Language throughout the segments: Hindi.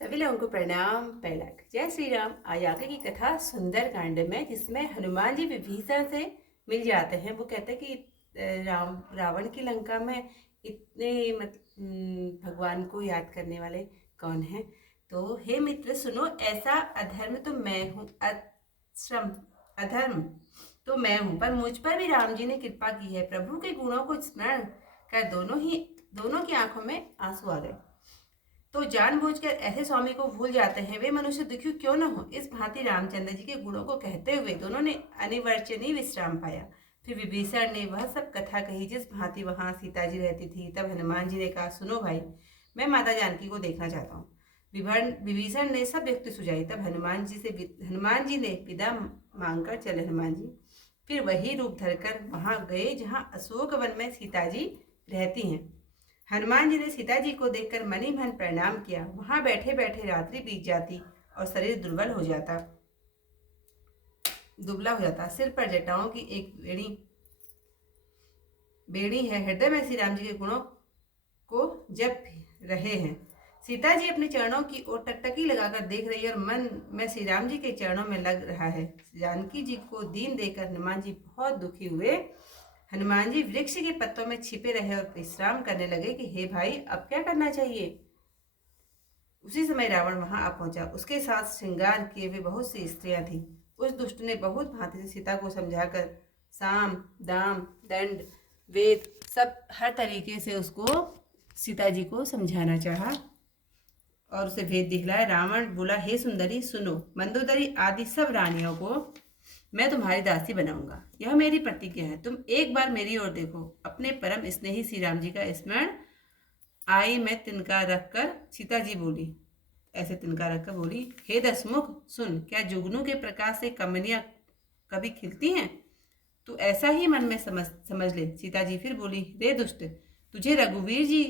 सभी लोगों को प्रणाम। पैलक जय श्री राम। आज आगे की कथा सुंदर कांड में, जिसमें हनुमान जी विभीषण से मिल जाते हैं। वो कहते हैं कि रावण की लंका में इतने भगवान को याद करने वाले कौन हैं। तो हे मित्र सुनो, ऐसा अधर्म तो मैं हूँ, अश्रम अधर्म तो मैं हूँ, पर मुझ पर भी राम जी ने कृपा की है। प्रभु के गुणों को स्मरण कर दोनों की आंखों में आंसू आ गए। तो जानबूझकर ऐसे स्वामी को भूल जाते हैं, वे मनुष्य दुखी क्यों न हो। इस भांति रामचंद्र जी के गुणों को कहते हुए दोनों ने अनिवर्चनीय विश्राम पाया। फिर विभीषण ने वह सब कथा कही जिस भांति वहां सीता जी रहती थी। तब हनुमान जी ने कहा, सुनो भाई, मैं माता जानकी को देखना चाहता हूँ। विभीषण ने सब युक्ति सुझाई। तब हनुमान जी ने विदा मांगकर चले। हनुमान जी फिर वही रूप धरकर वहां गए जहां अशोक वन में सीता जी रहती हैं। हनुमान जी ने सीता जी को देखकर मन ही मन प्रणाम किया। वहां बैठे बैठे रात्रि बीत जाती और शरीर दुबला हो जाता। सिर पर जटाओं की एक बेड़ी है। हृदय में श्री राम जी के गुणों को जप रहे हैं। सीता जी अपने चरणों की ओर टकटकी लगाकर देख रही है और मन में श्री राम जी के चरणों में लग रहा है। जानकी जी को दीन देखकर हनुमान जी बहुत दुखी हुए। हनुमान जी वृक्ष के पत्तों में छिपे रहे और विश्राम करने लगे कि हे भाई, अब क्या करना चाहिए। उसी समय रावण वहां आ पहुंचा। उसके साथ श्रृंगार किए हुए बहुत सी स्त्रियां थी। उस दुष्ट ने बहुत भांति से सीता को समझाकर साम दाम दंड वेद सब हर तरीके से उसको सीता जी को समझाना चाहा और उसे भेद दिखलाया। रावण बोला, हे सुंदरी सुनो, मंदोदरी आदि सब रानियों को मैं तुम्हारी दासी बनाऊंगा। यह मेरी प्रतिज्ञा है। तुम एक बार मेरी ओर देखो। अपने परम स्नेही श्री राम जी का स्मरण आई मैं तिनका रखकर सीता जी बोली, ऐसे तिनका रखकर बोली, हे दसमुख सुन, क्या जुगनू के प्रकाश से कमनियां कभी खिलती हैं? तू ऐसा ही मन में समझ ले। सीता जी फिर बोली, रे दुष्ट, तुझे रघुवीर जी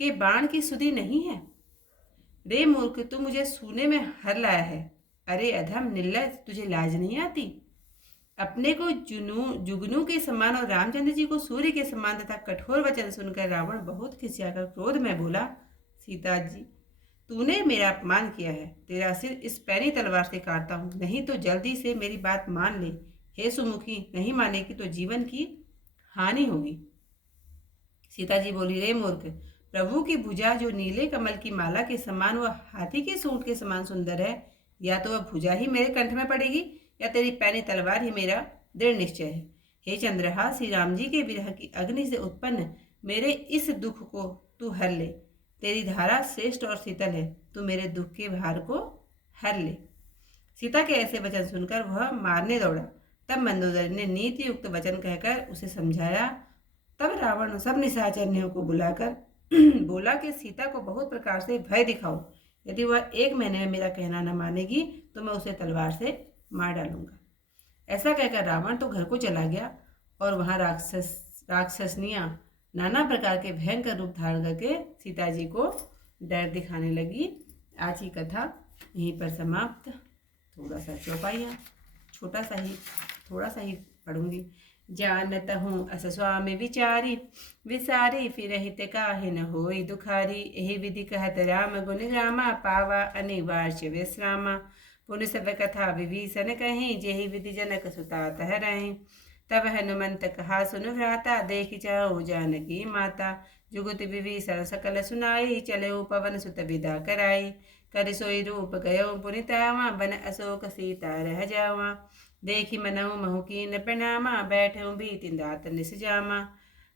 के बाण की सुधि नहीं है? रे मूर्ख, तू मुझे सूने में हर लाया है। अरे अधम निर्लज, तुझे लाज नहीं आती? अपने को जुगनू के समान और रामचंद्र जी को सूर्य के समान तथा कठोर वचन सुनकर रावण बहुत खिसियाकर क्रोध में बोला, सीता जी, तूने मेरा अपमान किया है। तेरा सिर इस पैनी तलवार से काटता हूँ, नहीं तो जल्दी से मेरी बात मान ले। हे सुमुखी, नहीं मानेगी तो जीवन की हानि होगी। सीता जी बोली, रे मूर्ख, प्रभु की भुजा जो नीले कमल की माला के समान व हाथी के सूंड के समान सुंदर है, या तो वह भुजा ही मेरे कंठ में पड़ेगी या तेरी पैनी तलवार ही मेरा दृढ़ निश्चय है। हे चंद्रहास, श्री राम जी के विरह की अग्नि से उत्पन्न मेरे इस दुख को तू हर ले। तेरी धारा श्रेष्ठ और शीतल है, तू मेरे दुख के भार को हर ले। सीता के ऐसे वचन सुनकर वह मारने दौड़ा। तब मंदोदरी ने नीति युक्त वचन कहकर उसे समझाया। तब रावण सब निशाचरनियों को बुलाकर बोला कि सीता को बहुत प्रकार से भय दिखाओ। यदि वह 1 महीने में मेरा कहना न मानेगी तो मैं उसे तलवार से मार डालूंगा। ऐसा कहकर रावण तो घर को चला गया और वहां राक्षसनियां नाना प्रकार के भयंकर रूप धारण करके सीता जी को डर दिखाने लगी। आज की कथा यहीं पर समाप्त। थोड़ा सा चौपाइयाँ थोड़ा सा ही पढ़ूंगी। जानत हूँ अस स्वामी विचारी, विसारी फिर हित काहे न होई दुखारी। यही विधि कहत राम गुण रामा, पावा अनिवार्य विश्रामा। पुण्य सब कथा विभीषण कहीं, जेहि विधि जनक सुता तह रहे। तब हनुमंत कहा सुन भ्राता, देख जाओ जानकी माता। जुगत विभीषण सकल सुनाई, चले पवन सुत विदा कराई। कर सोई रूप गयो पुनितावा, बन अशोक सीता रह जावा। देखी मनहु महु कीन प्रणामा, बैठऊ भीति दात निस जामा।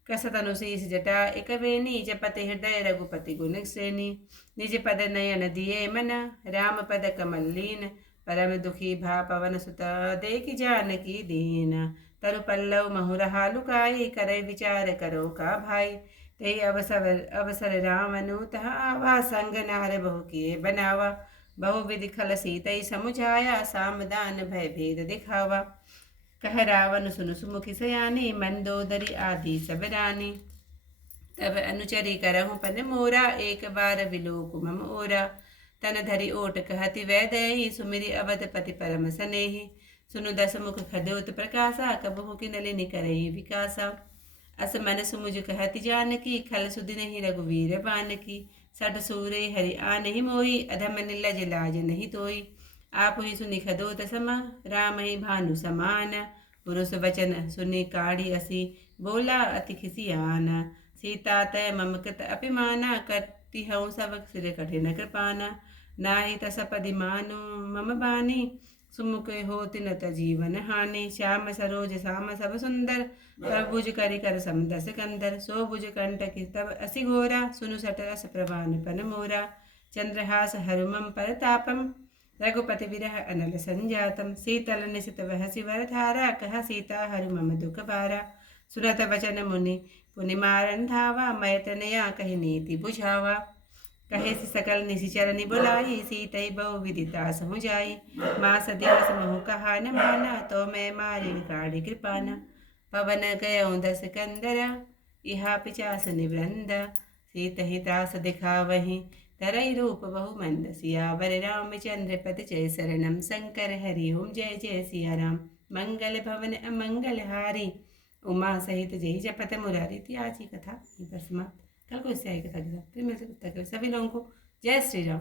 कसत अनुशीस जटा एक बेनी, जपति हृदय रघुपति गुण श्रेणी। निज पद नयन दिए मन, राम पद कमल लीन। परम दुखी भा पवन सुत, देखी जानकी दीन। तरु पल्लव महु रहा लुकाई, करे विचार करो का भाई। ते अवसर राम अनुतः आवा, संग नार बहु किए बनावा। बहुविधि खल सीतई समुझाया, सामदान भय भेद दिखावा। कह रावण सुनु सुमुखी सयानी, मंदोदरी आदि सब रानी। तब अनुचरी करहु पन मोरा, एक बार विलोक मम ओरा। तन धरि ओट कहति वैदेही, सुमिरि अवधपति परम सनेही। सुनु दस मुख खदोत प्रकाशा, कबहु की नलिनी करई विकासा। अस मन सुमुझ कहति जानकी, खल सुधि नहीं रघुवीर बानकी। सट सूरे हरि आ नहीं मोई, अधम निलज लाज नहीं तोई। आप ही सुनि खदोत समा, राम ही भानु समान। पुरुष वचन सुनि काढ़ी असी, बोला अति खिसियाना। सीता तय ममकृत अभिमाना, करती हूँ सब सिर कठिन कृपाना। नाही तस पदि मानु मम बानी, सुमुख होत न त जीवन हानि। श्याम सरोज श्याम सब सुंदर, तब भुज करि कर समदस कंदर। सो भुज कंटक तब असि घोरा, सुनु सट अस प्रभान पन मोरा। चंद्रहास हरुमम परतापम, रघुपति विरह अनल संजातम। शीतल निशित वहसि वर धारा, कहा सीता हरुमम दुख भारा। सुनत वचन मुनि पुनि मारन धावा, मैं तनया कहि नीति बुझावा। कहे से सकल निशिचरनि बुलाई, सीतई बहु विदिता समु जाई। मास दिवस महु कहा न माना, तो मैं मारी विकाढ़ी कृपाना। पवन गयो दस कंदरा, इहा 50 निवृंद। सीतहि त्रास दिखावहि, तरई रूप बहु मंद। सियावर रामचंद्र पद जय शरणम, शंकर हरि ओम जय जय सिया राम। मंगल भवन अमंगल हारी, उमा सहित जय जपत मुरारी। थी आज की कथा बस समाप्त। कल को इससे आई कथा के साथ फिर मिलते, तब तक सभी लोगों को जय श्री राम।